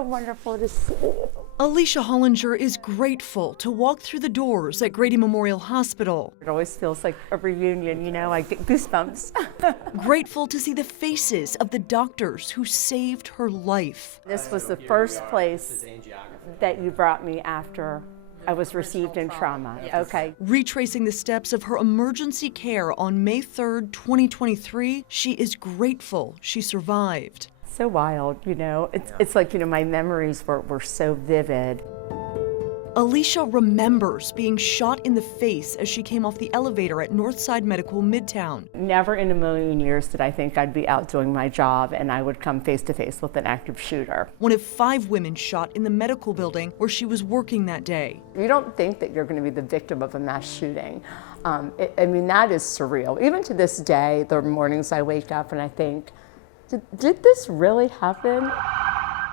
so wonderful to see you. Alesha Hollinger is grateful to walk through the doors at Grady Memorial Hospital. It always feels like a reunion, you know, I get goosebumps. Grateful to see the faces of the doctors who saved her life. This was the first place that you brought me after I was received in trauma. Okay. Retracing the steps of her emergency care on May 3rd, 2023, she is grateful she survived. So wild, you know. It's like, you know, my memories were so vivid. Alesha remembers being shot in the face as she came off the elevator at Northside Medical Midtown. Never in a million years did I think I'd be out doing my job and I would come face to face with an active shooter. One of 5 women shot in the medical building where she was working that day. You don't think that you're going to be the victim of a mass shooting. I mean, that is surreal. Even to this day, there are mornings I wake up and I think, did this really happen?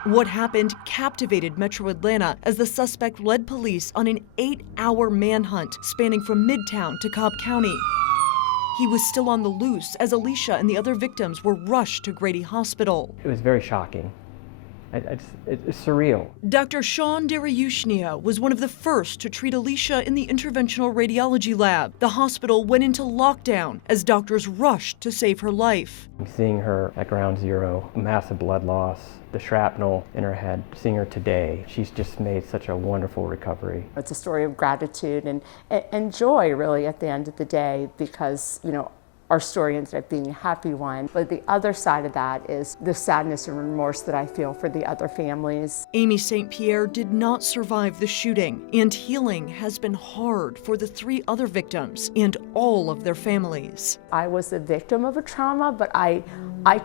What happened captivated Metro Atlanta as the suspect led police on an 8-hour manhunt spanning from Midtown to Cobb County. He was still on the loose as Alesha and the other victims were rushed to Grady Hospital. It was very shocking. It's surreal. Dr. Sean Dariushnia was one of the first to treat Alesha in the interventional radiology lab. The hospital went into lockdown as doctors rushed to save her life. Seeing her at ground zero, massive blood loss, the shrapnel in her head, seeing her today, she's just made such a wonderful recovery. It's a story of gratitude and joy, really, at the end of the day, because, you know, our story ended up being a happy one. But the other side of that is the sadness and remorse that I feel for the other families. Amy St. Pierre did not survive the shooting, and healing has been hard for the 3 other victims and all of their families. I was a victim of a trauma, but I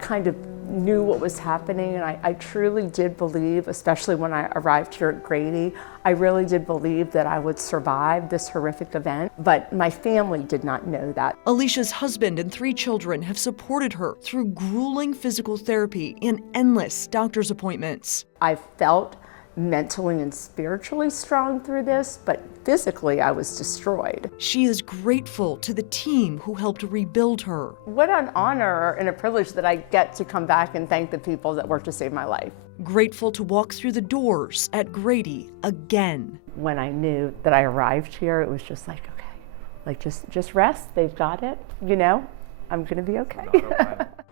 kind of knew what was happening, and I truly did believe, especially when I arrived here at Grady, I really did believe that I would survive this horrific event, but my family did not know that. Alesha's husband and 3 children have supported her through grueling physical therapy and endless doctor's appointments. I felt mentally and spiritually strong through this, but physically I was destroyed. She is grateful to the team who helped rebuild her. What an honor and a privilege that I get to come back and thank the people that worked to save my life. Grateful to walk through the doors at Grady again. When I knew that I arrived here, it was just like, okay, like just rest, they've got it, you know, I'm gonna be okay.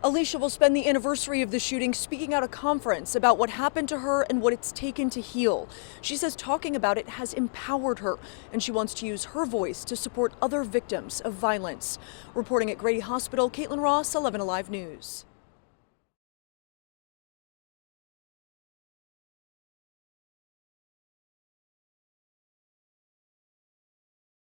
Alesha will spend the anniversary of the shooting speaking at a conference about what happened to her and what it's taken to heal. She says talking about it has empowered her, and she wants to use her voice to support other victims of violence. Reporting at Grady Hospital, Caitlin Ross, 11 Alive News.